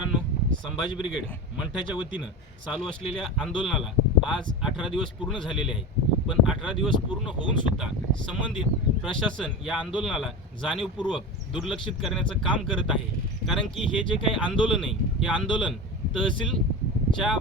मित्रांनो, संभाजी ब्रिगेड मंठ्याच्या वतीनं चालू असलेल्या आंदोलनाला आज 18 दिवस पूर्ण झालेले आहेत. पण 18 दिवस पूर्ण होऊन सुद्धा संबंधित प्रशासन या आंदोलनाला जाणीवपूर्वक दुर्लक्षित करण्याचं काम करत आहे. कारण की हे जे काही आंदोलन आहे, हे आंदोलन तहसीलच्या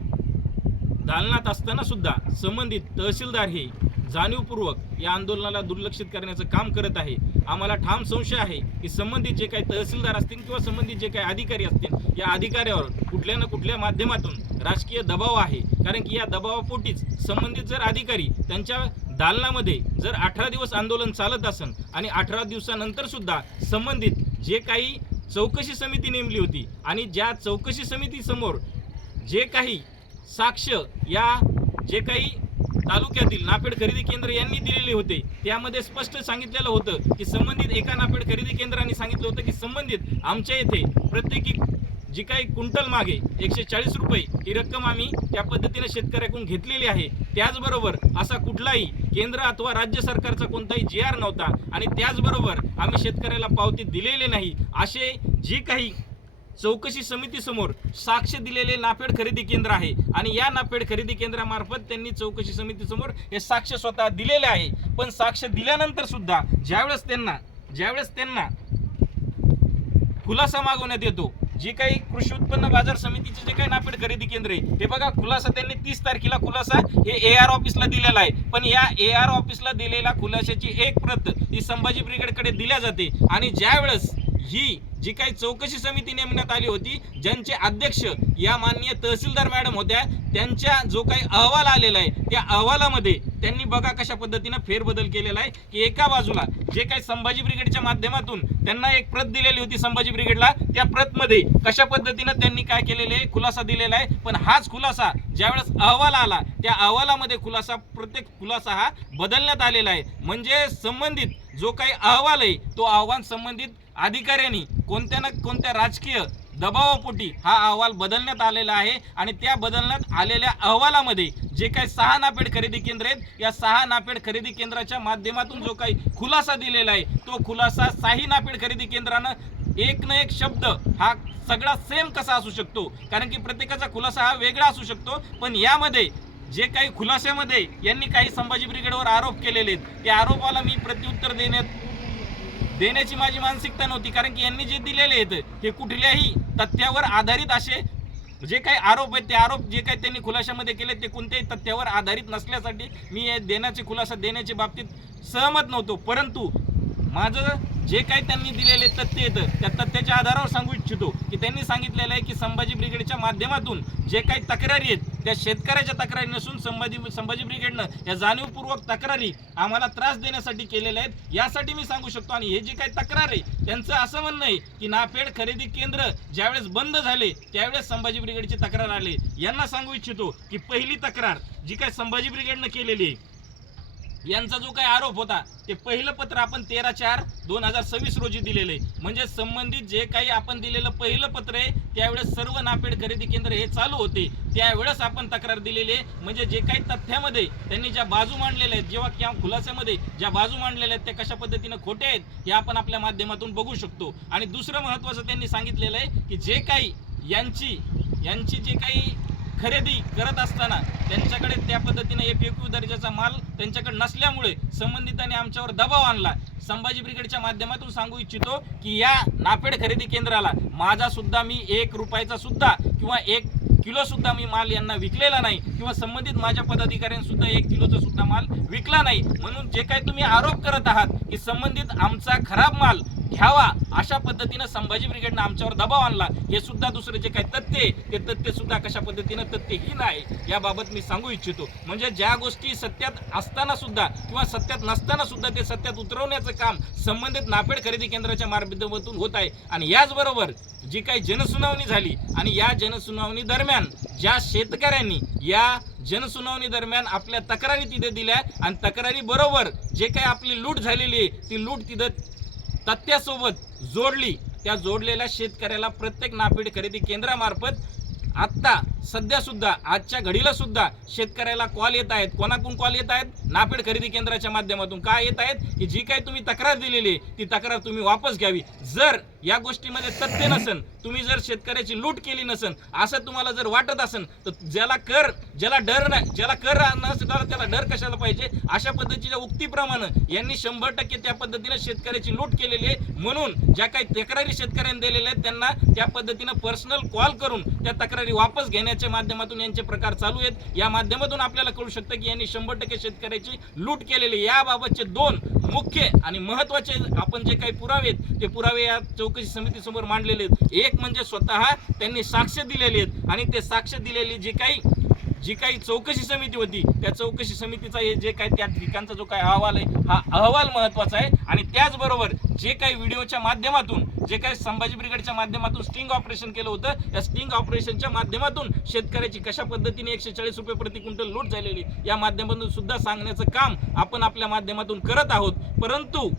दालनात असताना सुद्धा संबंधित तहसीलदार हे जाणीवपूर्वक या आंदोलनाला दुर्लक्षित करण्याचं काम करत आहे. आम्हाला ठाम संशय आहे की संबंधित जे काही तहसीलदार असतील किंवा संबंधित जे काही अधिकारी असतील, या अधिकाऱ्यावर कुठल्या ना कुठल्या माध्यमातून राजकीय दबाव आहे. कारण की या दबावापोटीच संबंधित जर अधिकारी त्यांच्या दालनामध्ये जर 18 दिवस आंदोलन चालत असेल आणि 18 दिवसानंतर सुद्धा संबंधित जे काही चौकशी समिती नेमली होती आणि ज्या चौकशी समितीसमोर जे काही साक्ष या जे काही तालुक्यातील नाफेड खरेदी केंद्र यांनी दिलेले होते, त्यामध्ये स्पष्ट सांगितलेलं होतं की संबंधित एका नाफेड खरेदी केंद्राने सांगितलं होतं की संबंधित आमच्या येथे प्रत्येकी जी काही क्विंटल मागे 140 रुपये ही रक्कम आम्ही त्या पद्धतीने शेतकऱ्याकडून घेतलेली आहे. त्याचबरोबर असा कुठलाही केंद्र अथवा राज्य सरकारचा कोणताही GR नव्हता आणि त्याचबरोबर आम्ही शेतकऱ्याला पावती दिलेले नाही, असे जे काही चौकशी समितीसमोर साक्ष दिलेले नाफेड खरेदी केंद्र आहे. आणि या नाफेड खरेदी केंद्रामार्फत त्यांनी चौकशी समितीसमोर हे साक्ष स्वतः दिलेले आहे. पण साक्ष दिल्यानंतर सुद्धा ज्यावेळेस त्यांना खुलासा मागवण्यात येतो, जे काही कृषी उत्पन्न बाजार समितीचे जे काही नाफेड खरेदी केंद्र आहे, हे बघा, खुलासा त्यांनी 30 तारखेला खुलासा हे AR ऑफिसला दिलेला आहे. पण या AR ऑफिसला दिलेल्या खुलाशाची एक प्रत ही संभाजी ब्रिगेडकडे दिल्या जाते. आणि ज्यावेळेस ही जी काही चौकशी समिती नेमण्यात आली होती, ज्यांचे अध्यक्ष या माननीय तहसीलदार मॅडम होत्या, त्यांच्या जो काही अहवाल आलेला आहे, त्या अहवालामध्ये त्यांनी बघा कशा पद्धतीनं फेरबदल केलेला आहे की एका बाजूला जे काही संभाजी ब्रिगेडच्या माध्यमातून त्यांना एक प्रत दिलेली होती संभाजी ब्रिगेडला, त्या प्रतमध्ये कशा पद्धतीनं त्यांनी काय केलेले आहे, खुलासा दिलेला आहे. पण हाच खुलासा ज्यावेळेस अहवाल आला, त्या अहवालामध्ये प्रत्येक खुलासा हा बदलण्यात आलेला आहे. म्हणजे संबंधित जो काही अहवाल आहे, तो अहवाल संबंधित अधिकाऱ्यांनी कोणत्या ना कोणत्या राजकीय दबावापोटी हा अहवाल बदलण्यात आलेला आहे. आणि त्या बदलण्यात आलेल्या अहवालामध्ये जे काही 6 नाफेड खरेदी केंद्र आहेत, या 6 नाफेड खरेदी केंद्राच्या माध्यमातून जो काही खुलासा दिलेला आहे, तो खुलासा 6 नाफेड खरेदी केंद्रानं एक ना एक शब्द हा सगळा सेम कसा असू शकतो, कारण की प्रत्येकाचा खुलासा हा वेगळा असू शकतो. पण यामध्ये जे काही खुलाशामध्ये यांनी काही संभाजी ब्रिगेडवर आरोप केलेले आहेत, त्या आरोपाला मी प्रत्युत्तर देण्याची माझी मानसिकता नव्हती. कारण की यांनी जे दिलेले आहेत हे कुठल्याही तथ्यावर आधारित असे जे काही आरोप आहेत, ते आरोप जे काही त्यांनी खुलाशामध्ये केले ते कोणत्याही तथ्यावर आधारित नसल्यासाठी मी हे खुलासा देण्याच्या बाबतीत सहमत नव्हतो. परंतु माझं जे काही त्यांनी दिलेले तथ्य येतं, त्या तथ्याच्या आधारावर सांगू इच्छितो की त्यांनी सांगितलेलं आहे की संभाजी ब्रिगेडच्या माध्यमातून जे काही तक्रारी आहेत, त्या शेतकऱ्याच्या तक्रारी नसून संभाजी ब्रिगेडनं या जाणीवपूर्वक तक्रारी आम्हाला त्रास देण्यासाठी केलेल्या आहेत, यासाठी मी सांगू शकतो. आणि हे जे काही तक्रार आहे, त्यांचं असं म्हणणं आहे की नाफेड खरेदी केंद्र ज्यावेळेस बंद झाले, त्यावेळेस संभाजी ब्रिगेडची तक्रार आली. यांना सांगू इच्छितो की पहिली तक्रार जी काही संभाजी ब्रिगेडनं केलेली आहे, यांचा जो काही आरोप होता, ते पहिलं पत्र आपण 13/4/2026 रोजी दिलेलं आहे. म्हणजे संबंधित जे काही आपण दिलेलं पहिलं पत्र आहे, त्यावेळेस सर्व नाफेड खरेदी केंद्र हे चालू होते, त्यावेळेस आपण तक्रार दिलेली आहे. म्हणजे जे काही तथ्यामध्ये त्यांनी ज्या बाजू मांडलेल्या आहेत, जेव्हा किंवा खुलासामध्ये ज्या बाजू मांडलेल्या आहेत, त्या कशा पद्धतीनं खोटे आहेत हे आपण आपल्या माध्यमातून बघू शकतो. आणि दुसरं महत्त्वाचं त्यांनी सांगितलेलं आहे की जे काही यांची जे काही खरेदी करत असताना त्यांच्याकडे त्या पद्धतीने FAQ दर्जाचा माल त्यांच्याकडे नसल्यामुळे संबंधितांनी आमच्यावर दबाव आणला. संभाजी ब्रिगेडच्या माध्यमातून सांगू इच्छितो की या नाफेड खरेदी केंद्राला माझा सुद्धा मी 1 रुपयाचा सुद्धा किंवा 1 किलो सुद्धा मी माल यांना विकलेला नाही, किंवा संबंधित माझ्या पदाधिकाऱ्यांनी सुद्धा 1 किलोचा सुद्धा माल विकला नाही. म्हणून जे काही तुम्ही आरोप करत आहात की संबंधित आमचा खराब माल घ्यावा, अशा पद्धतीनं संभाजी ब्रिगेडनं आमच्यावर दबाव आणला. हे सुद्धा दुसरे जे काही तथ्य आहे, ते तथ्य सुद्धा कशा पद्धतीनं तथ्यहीन आहे, याबाबत मी सांगू इच्छितो. म्हणजे ज्या गोष्टी सत्यात असताना सुद्धा किंवा सत्यात नसताना सुद्धा ते सत्यात उतरवण्याचं काम संबंधित नाफेड खरेदी केंद्राच्या मार्फतून होत आहे. आणि याचबरोबर जी काही जनसुनावणी झाली, आणि या जनसुनावणी दरम्यान ज्या शेतकऱ्यांनी या जनसुनावणी दरम्यान आपल्या तक्रारी तिथे दिल्या, आणि तक्रारी बरोबर जे काही आपली लूट झालेली आहे, ती लूट तिथं तथ्यासोबत जोडली, त्या जोडलेल्या शेतकऱ्याला प्रत्येक नाफेड खरेदी केंद्रामार्फत आत्ता सध्या सुद्धा आजच्या घडीला सुद्धा शेतकऱ्याला कॉल येत आहेत. कोणाकडून कॉल येत आहेत? नाफेड खरेदी केंद्राच्या माध्यमातून. काय येत आहेत की जी काही तुम्ही तक्रार दिलेली आहे ती तक्रार तुम्ही वापस घ्यावी. जर या गोष्टीमध्ये तथ्य नसेल, तुम्ही जर शेतकऱ्याची लूट केली नसेल असं तुम्हाला जर वाटत असेल तर ज्याला कर नसला त्याला डर कशाला पाहिजे. अशा पद्धतीच्या उक्तीप्रमाणे यांनी 100% त्या पद्धतीने शेतकऱ्याची लूट केलेली आहे. म्हणून ज्या काही तक्रारी शेतकऱ्यांनी दिलेल्या आहेत त्यांना त्या पद्धतीने पर्सनल कॉल करून त्या तक्रारी वापस घेण्याच्या माध्यमातून यांचे प्रकार चालू आहेत. या माध्यमातून आपल्याला कळू शकतं की यांनी 100% शेतकऱ्याची लूट केलेली. याबाबतचे 2 मुख्य आणि महत्वाचे आपण जे काही पुरावे आहेत ते पुरावे या चौकशी समितीसमोर मांडलेले आहेत. एक म्हणजे स्वतः त्यांनी साक्ष दिलेली आहेत आणि ते साक्ष दिलेली जी काही चौकशी समिती होती त्या चौकशी समितीचा हे जे काही त्या ठिकाणचा जो काही अहवाल आहे हा अहवाल महत्वाचा आहे. आणि त्याचबरोबर जे काही व्हिडिओच्या माध्यमातून जे काही संभाजी ब्रिगेडच्या माध्यमातून स्टिंग ऑपरेशन केलं होतं या स्टिंग ऑपरेशनच्या माध्यमातून शेतकऱ्याची कशा पद्धतीने 140 रुपये प्रति क्विंटल लूट झालेली या माध्यमातून सुद्धा सांगण्याचं काम आपण आपल्या माध्यमातून करत आहोत. परंतु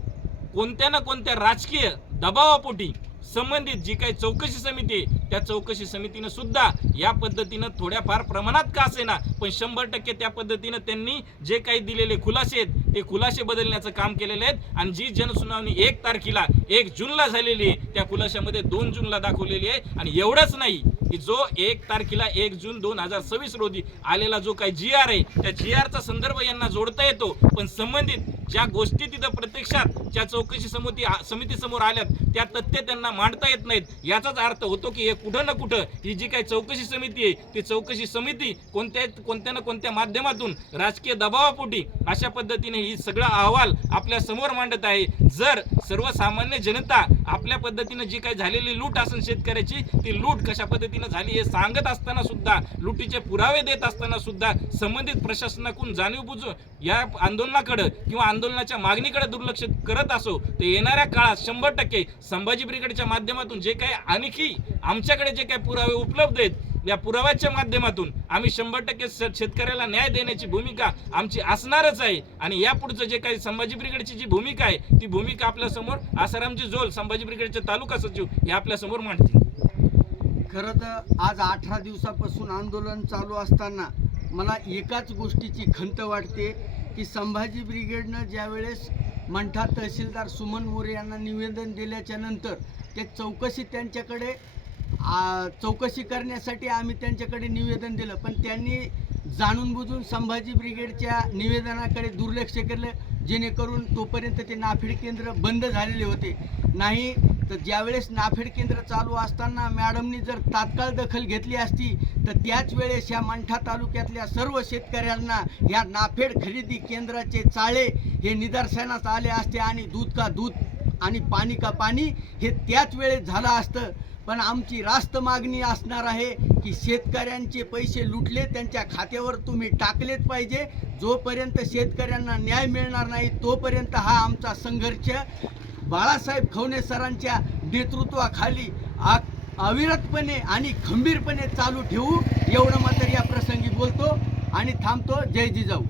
कोणत्या ना कोणत्या राजकीय दबावापोटी संबंधित जी काही चौकशी समिती आहे त्या चौकशी समितीनं सुद्धा या पद्धतीनं थोड्याफार प्रमाणात का असेना पण 100% त्या पद्धतीनं त्यांनी जे काही दिलेले खुलासे आहेत ते खुलासे बदलण्याचं काम केलेले आहेत. आणि जी जनसुनावणी 1 तारखेला 1 जूनला झालेली आहे त्या खुलाशामध्ये 2 जूनला दाखवलेली आहे. आणि एवढंच नाही की जो 1 तारखेला 1 जून 2026 रोजी आलेला जो काही GR आहे त्या GRचा संदर्भ यांना जोडता येतो. पण संबंधित ज्या गोष्टी तिथं प्रत्यक्षात ज्या चौकशी समितीसमोर आल्यात त्या तथ्य त्यांना मांडता येत नाहीत. याचाच अर्थ होतो की हे कुठं ना कुठं ही जी काही चौकशी समिती आहे ती चौकशी समिती कोणत्या ना कोणत्या माध्यमातून राजकीय दबावापोटी अशा पद्धतीने ही सगळा अहवाल आपल्या समोर मांडत आहे. जर सर्वसामान्य जनता आपल्या पद्धतीने जी काही झालेली लूट असेल शेतकऱ्याची ती लूट कशा पद्धतीने झाली हे सांगत असताना सुद्धा लुटीचे पुरावे देत असताना सुद्धा संबंधित प्रशासनाकडून जाणीवबुजून या आंदोलनाकडे किंवा आंदोलनाच्या मागणीकडे दुर्लक्ष करत असो तर येणाऱ्या काळात 100% संभाजी ब्रिगेडच्या माध्यमातून जे काही आणखी आमच्याकडे जे काही पुरावे उपलब्ध आहेत या पुराव्याच्या माध्यमातून आम्ही 100% शेतकऱ्याला न्याय देण्याची भूमिका आमची असणारच आहे. आणि यापुढचं जे काही संभाजी ब्रिगेडची जी भूमिका आहे ती भूमिका आपल्या समोर आसारामजी जोल संभाजी ब्रिगेडचे तालुका सचिव हे आपल्या समोर मांडतील. खरं तर आज 18 दिवसापासून आंदोलन चालू असताना मला एकाच गोष्टीची खंत वाटते की संभाजी ब्रिगेडनं ज्यावेळेस मंठा तहसीलदार सुमन मोरे यांना निवेदन दिल्याच्या नंतर ते त्यांच्याकडे चौकशी करण्यासाठी आम्ही त्यांच्याकडे निवेदन दिलं पण त्यांनी जाणून बुजून संभाजी ब्रिगेडच्या निवेदनाकडे दुर्लक्ष केलं जेणेकरून तोपर्यंत ते नाफेड केंद्र बंद झालेले होते. नाही तर ज्यावेळेस नाफेड केंद्र चालू असताना मॅडमनी जर तात्काळ दखल घेतली असती तर त्याच वेळेस या मंठा तालुक्यातल्या सर्व शेतकऱ्यांना या नाफेड खरेदी केंद्राचे चाळे हे निदर्शनास आले असते आणि दूध का दूध आणि पाणी का पाणी हे त्याच वेळेस झालं असतं. पण आमची रास्त मागणी असणार आहे की शेतकऱ्यांचे पैसे लुटले त्यांच्या खात्यावर तुम्ही टाकलेच पाहिजे. जोपर्यंत शेतकऱ्यांना न्याय मिळणार नाही तोपर्यंत हा आमचा संघर्ष बाळासाहेब खवणे सरांच्या नेतृत्वाखाली अविरतपणे आणि खंबीरपणे चालू ठेवू एवढं मात्र या प्रसंगी बोलतो आणि थांबतो. जय जिजाऊ.